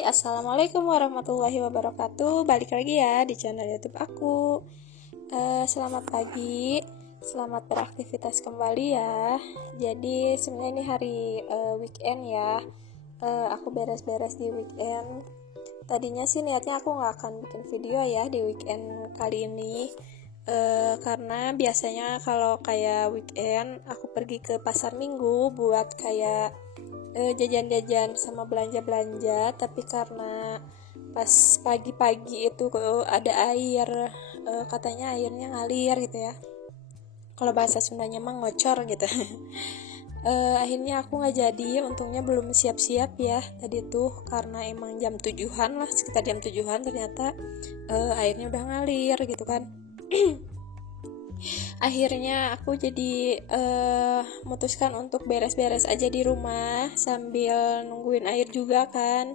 Assalamualaikum warahmatullahi wabarakatuh. Balik lagi ya di channel YouTube aku. Selamat pagi, selamat beraktivitas kembali ya. Jadi sebenarnya ini hari weekend ya. Aku beres-beres di weekend. Tadinya sih niatnya aku nggak akan bikin video ya di weekend kali ini. Karena biasanya kalau kayak weekend aku pergi ke pasar minggu buat kayak jajan-jajan sama belanja-belanja, tapi karena pas pagi-pagi itu ada air, katanya airnya ngalir gitu ya, kalau bahasa Sundanya mah ngocor gitu. Akhirnya aku nggak jadi, untungnya belum siap-siap ya tadi tuh, karena emang jam 7-an lah, sekitar jam 7-an ternyata airnya udah ngalir gitu kan. Akhirnya aku jadi memutuskan untuk beres-beres aja di rumah sambil nungguin air juga kan.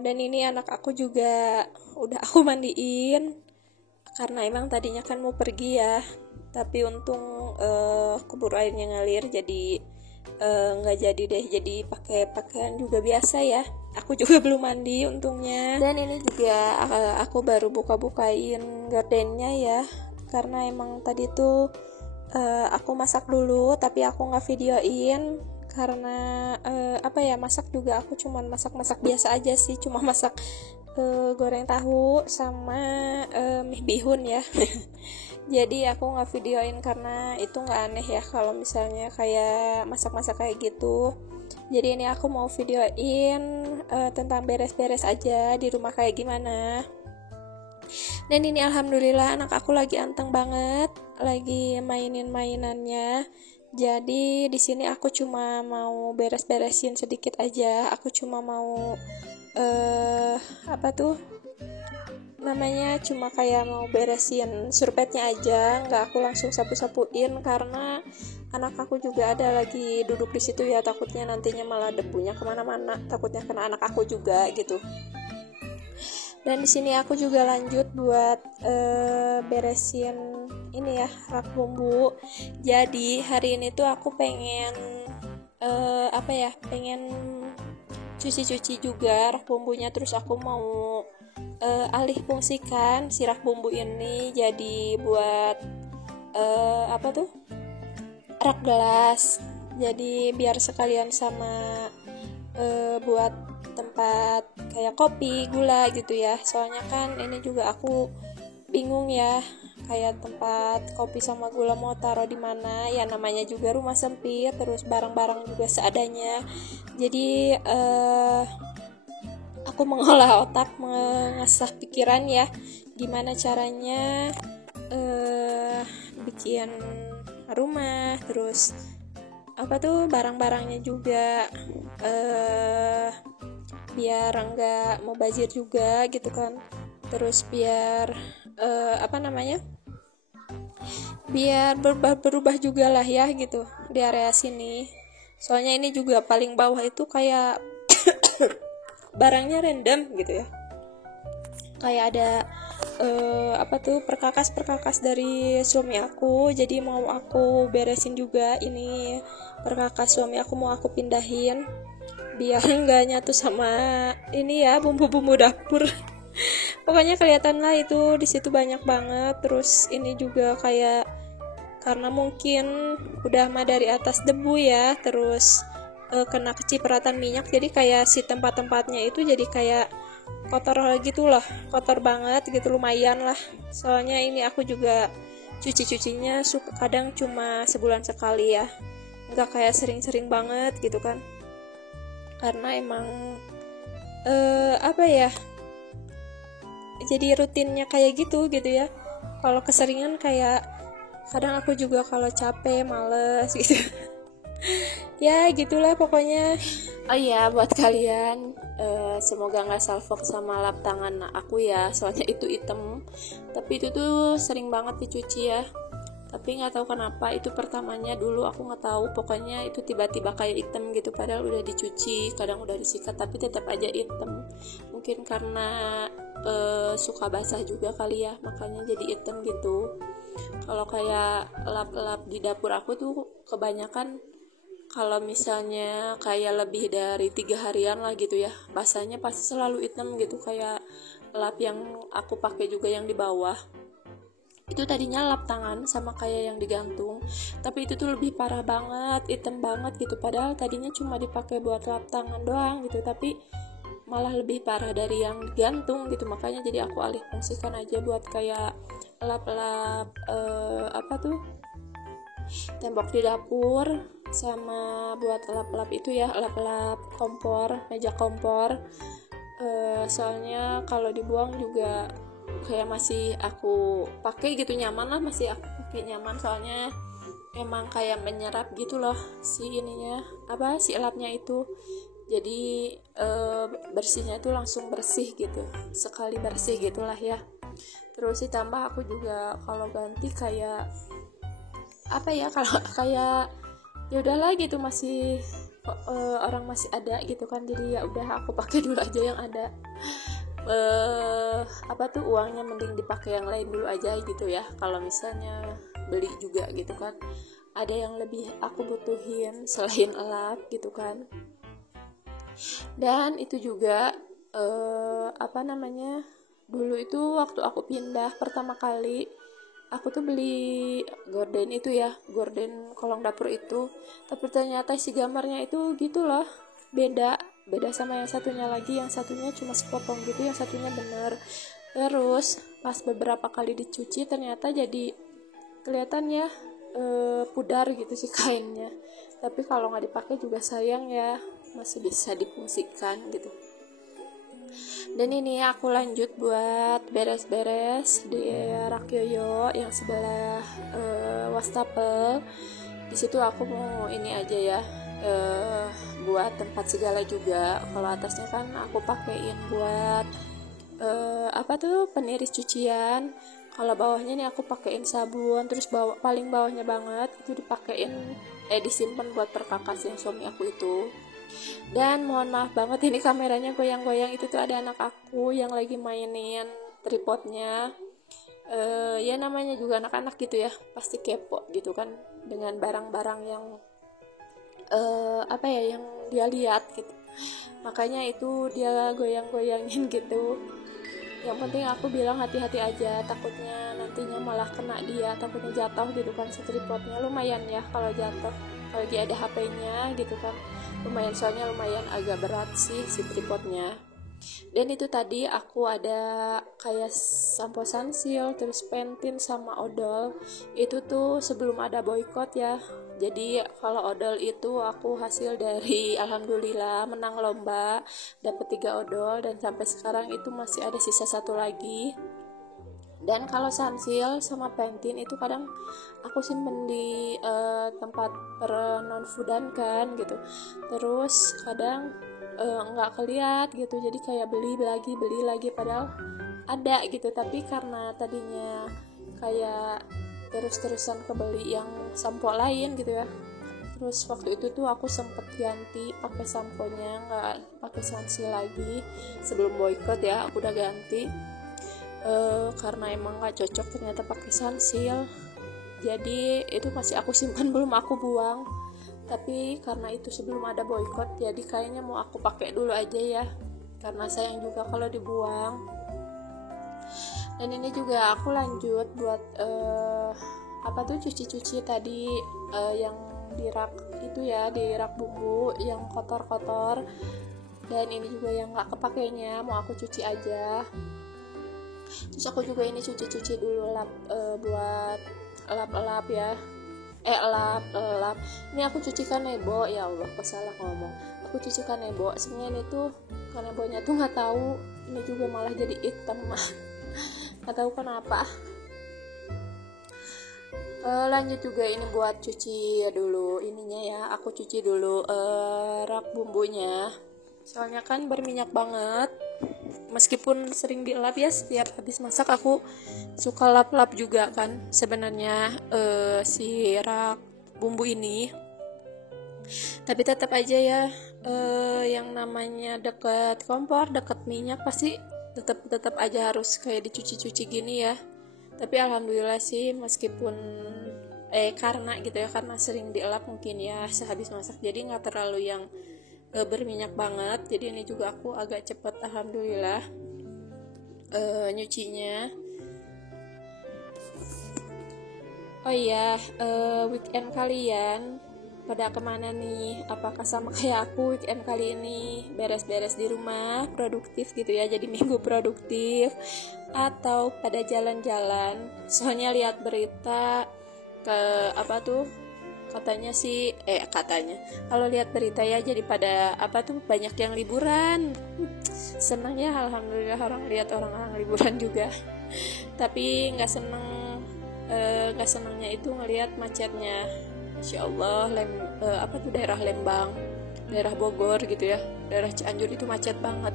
Dan ini anak aku juga udah aku mandiin karena emang tadinya kan mau pergi ya, tapi untung keburu airnya ngalir, jadi nggak jadi deh, jadi pakai pakaian juga biasa ya. Aku juga belum mandi untungnya. Dan ini juga aku baru buka-bukain gardennya ya, karena emang tadi tuh aku masak dulu, tapi aku nggak videoin karena masak juga aku cuman masak biasa aja sih, cuma masak goreng tahu sama mie bihun ya. Jadi aku nggak videoin karena itu nggak aneh ya kalau misalnya kayak masak-masak kayak gitu. Jadi ini aku mau videoin tentang beres-beres aja di rumah kayak gimana. Dan ini alhamdulillah anak aku lagi anteng banget, lagi mainin mainannya. Jadi di sini aku cuma mau beres-beresin sedikit aja. Aku cuma mau cuma kayak mau beresin surpetnya aja, nggak aku langsung sapu-sapuin karena anak aku juga ada lagi duduk di situ ya, takutnya nantinya malah debunya kemana-mana, takutnya kena anak aku juga gitu. Dan di sini aku juga lanjut buat beresin ini ya, rak bumbu. Jadi hari ini tuh aku pengen pengen cuci-cuci juga rak bumbunya, terus aku mau alih fungsikan si rak bumbu ini jadi buat rak gelas. Jadi biar sekalian sama buat tempat kayak kopi, gula gitu ya. Soalnya kan ini juga aku bingung ya, kayak tempat kopi sama gula mau taruh di mana. Ya namanya juga rumah sempit, terus barang-barang juga seadanya. Jadi aku mengolah otak, mengasah pikiran ya, gimana caranya bikin rumah, terus barang-barangnya juga biar enggak mau bazir juga gitu kan. Terus biar biar berubah juga lah ya gitu di area sini. Soalnya ini juga paling bawah itu kayak barangnya random gitu ya, kayak ada perkakas dari suami aku. Jadi mau aku beresin juga ini perkakas suami aku, mau aku pindahin biar enggak nyatu sama ini ya, bumbu-bumbu dapur. Pokoknya kelihatan lah itu di situ banyak banget. Terus ini juga kayak karena mungkin udah mah dari atas debu ya, terus kena kecipratan minyak, jadi kayak si tempat-tempatnya itu jadi kayak kotor gitu loh, kotor banget gitu, lumayan lah. Soalnya ini aku juga cuci-cucinya kadang cuma sebulan sekali ya, nggak kayak sering-sering banget gitu kan, karena emang jadi rutinnya kayak gitu ya. Kalau keseringan kayak kadang aku juga kalau capek males gitu. Ya gitulah pokoknya. Oh iya, buat kalian semoga nggak salfok sama lap tangan aku ya, soalnya itu hitam, tapi itu tuh sering banget dicuci ya. Tapi nggak tahu kenapa itu pertamanya dulu aku nggak tahu, pokoknya itu tiba-tiba kayak hitam gitu, padahal udah dicuci, kadang udah disikat tapi tetap aja hitam. Mungkin karena suka basah juga kali ya, makanya jadi hitam gitu. Kalau kayak lap-lap di dapur aku tuh kebanyakan kalau misalnya kayak lebih dari 3 harian lah gitu ya, basahnya pasti selalu hitam gitu. Kayak lap yang aku pakai juga yang di bawah itu tadinya lap tangan sama kayak yang digantung, tapi itu tuh lebih parah banget, hitam banget gitu. Padahal tadinya cuma dipakai buat lap tangan doang gitu, tapi malah lebih parah dari yang digantung gitu. Makanya jadi aku alih fungsikan aja buat kayak lap-lap apa tuh, tembok di dapur, sama buat lap-lap itu ya, lap-lap kompor, meja kompor. Soalnya kalau dibuang juga kayak masih aku pakai gitu, nyaman lah, masih aku pakai nyaman. Soalnya emang kayak menyerap gitu loh si ininya, apa, si lapnya itu. Jadi bersihnya itu langsung bersih gitu, sekali bersih gitulah ya. Terus ditambah aku juga kalau ganti kayak apa ya, kalau kayak ya udahlah gitu, masih orang masih ada gitu kan, jadi ya udah aku pakai dulu aja yang ada. Apa tuh, uangnya mending dipakai yang lain dulu aja gitu ya, kalau misalnya beli juga gitu kan, ada yang lebih aku butuhin selain lap gitu kan. Dan itu juga apa namanya, dulu itu waktu aku pindah pertama kali, aku tuh beli gorden itu ya, gorden kolong dapur itu, tapi ternyata si gambarnya itu gitu loh, beda sama yang satunya lagi. Yang satunya cuma sepotong gitu, yang satunya bener. Terus pas beberapa kali dicuci ternyata jadi kelihatan ya pudar gitu si kainnya. Tapi kalau nggak dipakai juga sayang ya, masih bisa difungsikan gitu. Dan ini aku lanjut buat beres-beres di rak yoyo yang sebelah wastafel. Di situ aku mau ini aja ya, buat tempat segala juga. Kalau atasnya kan aku pakein buat apa tuh, peniris cucian. Kalau bawahnya nih aku pakein sabun. Terus paling bawahnya banget itu dipakein disimpan buat perkakas yang suami aku itu. Dan mohon maaf banget ini kameranya goyang-goyang, itu tuh ada anak aku yang lagi mainin tripodnya. Ya namanya juga anak-anak gitu ya, pasti kepo gitu kan dengan barang-barang yang apa ya, yang dia lihat gitu. Makanya itu dia goyang-goyangin gitu. Yang penting aku bilang hati-hati aja, takutnya nantinya malah kena dia, takutnya jatuh gitu kan. Si tripodnya lumayan ya kalau jatuh, kalau dia ada HP-nya gitu kan, lumayan, soalnya lumayan agak berat sih si tripodnya. Dan itu tadi aku ada kayak sampo Sunsil, terus Pantene sama odol. Itu tuh sebelum ada boykot ya. Jadi kalau odol itu aku hasil dari alhamdulillah menang lomba, dapat 3 odol, dan sampai sekarang itu masih ada sisa 1 lagi. Dan kalau Sunsil sama Pantene itu kadang aku simpen di tempat per non foodan kan gitu. Terus kadang nggak keliat gitu, jadi kayak beli lagi padahal ada gitu. Tapi karena tadinya kayak terus-terusan kebeli yang sampo lain gitu ya, terus waktu itu tuh aku sempet ganti pakai samponya, nggak pakai Sunsil lagi. Sebelum boykot ya aku udah ganti karena emang nggak cocok ternyata pakai Sunsil. Jadi itu masih aku simpan, belum aku buang. Tapi karena itu sebelum ada boykot, jadi kayaknya mau aku pakai dulu aja ya, karena sayang juga kalau dibuang. Dan ini juga aku lanjut buat apa tuh, cuci-cuci tadi yang di rak itu ya, di rak bumbu yang kotor-kotor. Dan ini juga yang nggak kepakainya mau aku cuci aja. Terus aku juga ini cuci-cuci dulu lap buat lap-lap ya. Lap. Ini aku cuci kanebo, ya Allah, kok salah ngomong. Aku cuci kanebo. Sebenarnya ini tuh kanebonya tuh nggak tahu, ini juga malah jadi hitam mah. Nggak tahu kenapa. Lanjut juga ini buat cuci dulu ininya ya. Aku cuci dulu rak bumbunya. Soalnya kan berminyak banget. Meskipun sering dilap ya, setiap habis masak aku suka lap-lap juga kan sebenarnya si rak bumbu ini. Tapi tetap aja ya, yang namanya dekat kompor, dekat minyak, pasti tetap aja harus kayak dicuci-cuci gini ya. Tapi alhamdulillah sih, meskipun karena gitu ya, karena sering dielap mungkin ya sehabis masak, jadi nggak terlalu yang berminyak banget. Jadi ini juga aku agak cepet alhamdulillah nyucinya. Oh iya, weekend kalian pada kemana nih? Apakah sama kayak aku weekend kali ini beres-beres di rumah, produktif gitu ya, jadi minggu produktif, atau pada jalan-jalan? Soalnya lihat berita ke apa tuh, katanya sih katanya kalau lihat berita ya, jadi pada apa tuh banyak yang liburan. Senang ya alhamdulillah orang lihat orang-orang liburan juga. Tapi nggak senangnya itu ngelihat macetnya. Masya Allah, daerah Lembang, daerah Bogor gitu ya, daerah Cianjur itu macet banget,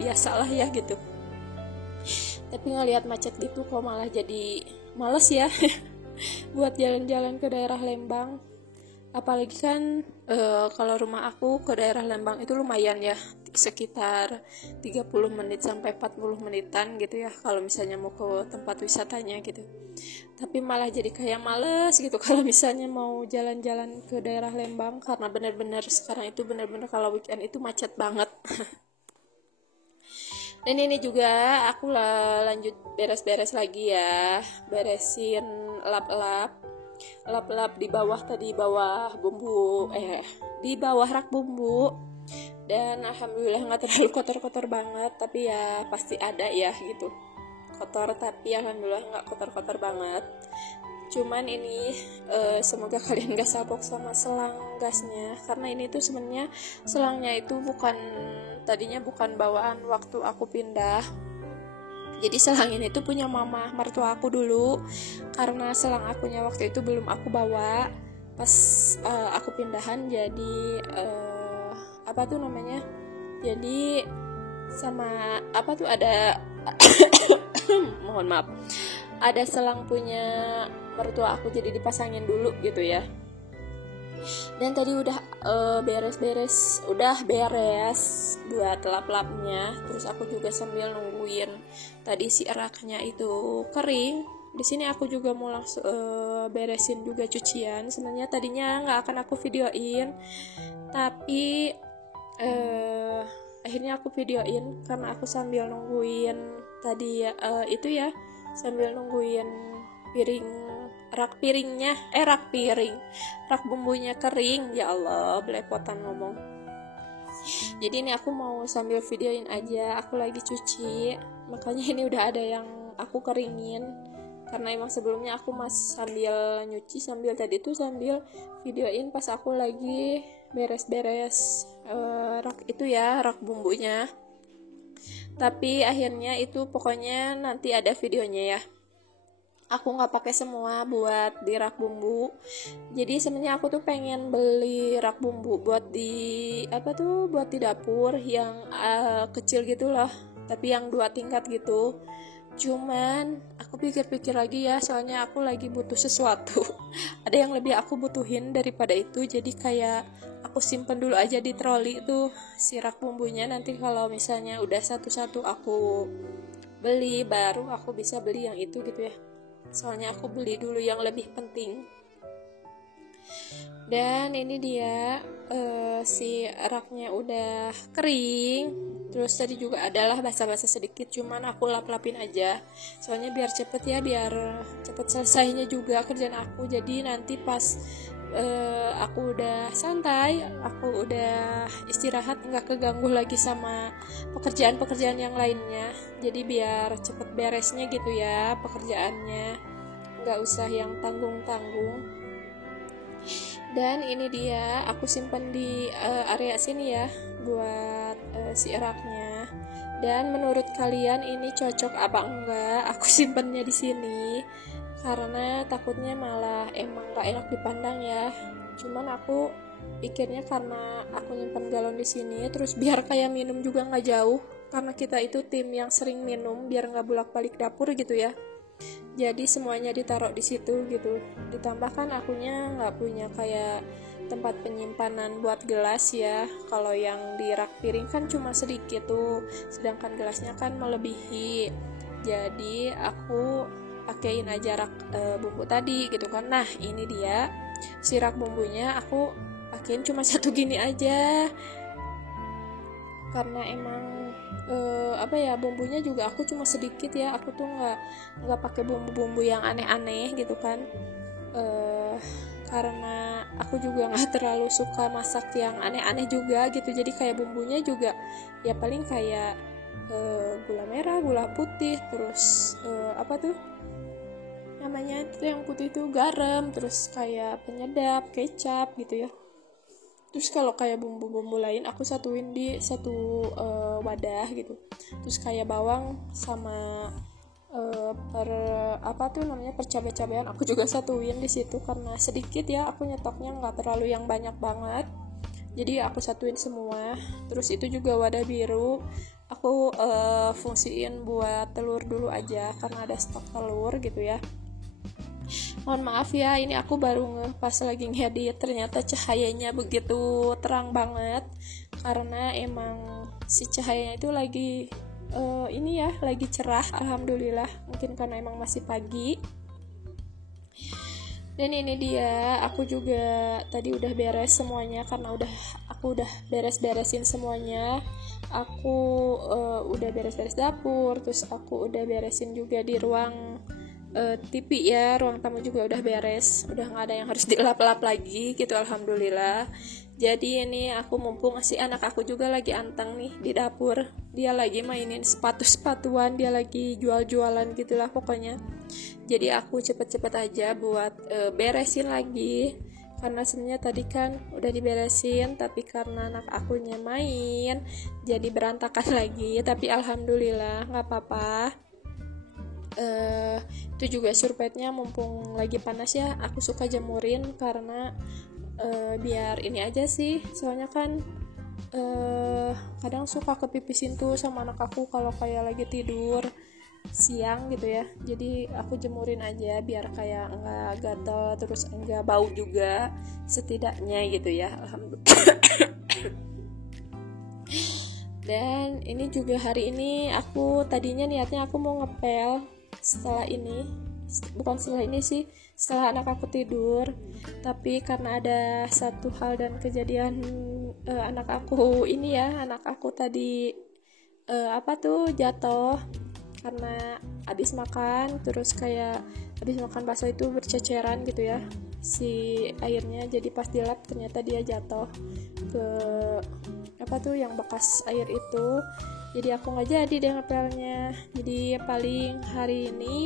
biasalah ya gitu. Tapi ngelihat macet gitu kok malah jadi males ya buat jalan-jalan ke daerah Lembang. Apalagi kan kalau rumah aku ke daerah Lembang itu lumayan ya, sekitar 30 menit sampai 40 menitan gitu ya kalau misalnya mau ke tempat wisatanya gitu. Tapi malah jadi kayak males gitu kalau misalnya mau jalan-jalan ke daerah Lembang, karena benar-benar sekarang itu benar-benar kalau weekend itu macet banget. Dan ini juga aku lanjut beres-beres lagi ya, beresin lap-lap di bawah tadi, bawah bumbu di bawah rak bumbu. Dan alhamdulillah nggak terlalu kotor-kotor banget, tapi ya pasti ada ya gitu kotor, tapi alhamdulillah nggak kotor-kotor banget. Cuman ini semoga kalian gak sabok sama selang gasnya, karena ini tuh sebenarnya selangnya itu tadinya bukan bawaan waktu aku pindah. Jadi selang ini tuh punya mama mertua aku dulu, karena selang akunya waktu itu belum aku bawa pas aku pindahan. Jadi jadi sama ada mohon maaf, ada selang punya mertua aku, jadi dipasangin dulu gitu ya. Dan tadi udah beres buat lap-lapnya. Terus aku juga sambil nungguin tadi si eraknya itu kering. Di sini aku juga mau langsung beresin juga cucian. Sebenarnya tadinya nggak akan aku videoin, tapi akhirnya aku videoin karena aku sambil nungguin tadi sambil nungguin rak bumbunya kering. Ya Allah, belepotan ngomong. Jadi ini aku mau sambil videoin aja, aku lagi cuci, makanya ini udah ada yang aku keringin, karena emang sebelumnya aku sambil nyuci sambil videoin pas aku lagi beres-beres rak bumbunya. Tapi akhirnya itu pokoknya nanti ada videonya ya. Aku nggak pakai semua buat di rak bumbu. Jadi sebenarnya aku tuh pengen beli rak bumbu buat di dapur yang kecil gitu loh, tapi yang 2 tingkat gitu. Cuman aku pikir-pikir lagi ya, soalnya aku lagi butuh sesuatu. Ada yang lebih aku butuhin daripada itu, jadi kayak aku simpen dulu aja di troli tuh si rak bumbunya. Nanti kalau misalnya udah satu-satu aku beli, baru aku bisa beli yang itu gitu ya. Soalnya aku beli dulu yang lebih penting. Dan ini dia si raknya udah kering. Terus tadi juga adalah basah-basah sedikit, cuman aku lap-lapin aja. Soalnya biar cepet ya, biar cepet selesainya juga kerjaan aku. Jadi nanti pas aku udah santai, aku udah istirahat, nggak keganggu lagi sama pekerjaan-pekerjaan yang lainnya. Jadi biar cepet beresnya gitu ya pekerjaannya, nggak usah yang tanggung-tanggung. Dan ini dia aku simpan di area sini ya buat si eraknya. Dan menurut kalian ini cocok apa enggak aku simpannya di sini? Karena takutnya malah emang gak enak dipandang ya. Cuman aku pikirnya karena aku nyimpan galon di sini, terus biar kayak minum juga nggak jauh, karena kita itu tim yang sering minum, biar nggak bolak-balik dapur gitu ya. Jadi semuanya ditaruh di situ gitu. Ditambahkan akunya nggak punya kayak tempat penyimpanan buat gelas ya. Kalau yang di rak piring kan cuma sedikit tuh, sedangkan gelasnya kan melebihi. Jadi aku pakein aja rak bumbu tadi gitu kan. Nah ini dia si rak bumbunya aku pakein cuma satu gini aja, karena emang bumbunya juga aku cuma sedikit ya, aku tuh nggak pakai bumbu-bumbu yang aneh-aneh gitu kan, karena aku juga nggak terlalu suka masak yang aneh-aneh juga gitu. Jadi kayak bumbunya juga ya paling kayak gula merah, gula putih, terus apa tuh namanya itu yang putih itu garam, terus kayak penyedap, kecap gitu ya. Terus kalau kayak bumbu-bumbu lain aku satuin di satu wadah gitu. Terus kayak bawang sama percabai-cabean aku juga satuin di situ, karena sedikit ya aku nyetoknya, nggak terlalu yang banyak banget. Jadi aku satuin semua. Terus itu juga wadah biru aku fungsiin buat telur dulu aja karena ada stok telur gitu ya. Mohon maaf ya, ini aku baru pas lagi ngedit ternyata cahayanya begitu terang banget, karena emang si cahayanya itu lagi lagi cerah, alhamdulillah, mungkin karena emang masih pagi. Dan ini dia, aku juga tadi udah beres semuanya, karena aku udah beres-beresin semuanya. Aku udah beres-beres dapur, terus aku udah beresin juga di ruang TV ya, ruang tamu juga udah beres, udah nggak ada yang harus dilap-lap lagi gitu, alhamdulillah. Jadi ini aku mumpung si anak aku juga lagi antang nih di dapur, dia lagi mainin sepatu-sepatuan, dia lagi jual-jualan gitulah pokoknya. Jadi aku cepet-cepet aja buat beresin lagi, karena sebenarnya tadi kan udah diberesin, tapi karena anak akunya main jadi berantakan lagi. Tapi alhamdulillah nggak apa-apa. Itu juga surpetnya mumpung lagi panas ya, aku suka jemurin karena biar ini aja sih, soalnya kan kadang suka kepipisin tuh sama anak aku kalau kayak lagi tidur siang gitu ya. Jadi aku jemurin aja biar kayak nggak gatel, terus nggak bau juga setidaknya gitu ya, alhamdulillah. Dan ini juga hari ini aku tadinya niatnya aku mau ngepel setelah anak aku tidur, tapi karena ada satu hal dan kejadian anak aku tadi jatuh karena habis makan, terus kayak habis makan bakso itu berceceran gitu ya si airnya, jadi pas dilap ternyata dia jatuh ke yang bekas air itu. Jadi aku nggak jadi deh ngepelnya. Jadi paling hari ini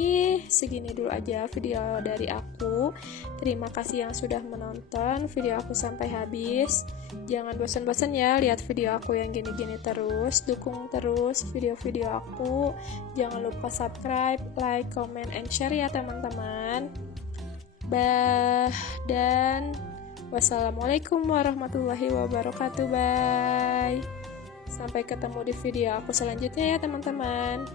segini dulu aja video dari aku. Terima kasih yang sudah menonton video aku sampai habis. Jangan bosan-bosan ya lihat video aku yang gini-gini terus. Dukung terus video-video aku. Jangan lupa subscribe, like, comment, and share ya teman-teman. Dan wassalamualaikum warahmatullahi wabarakatuh. Bye. Sampai ketemu di video aku selanjutnya ya teman-teman.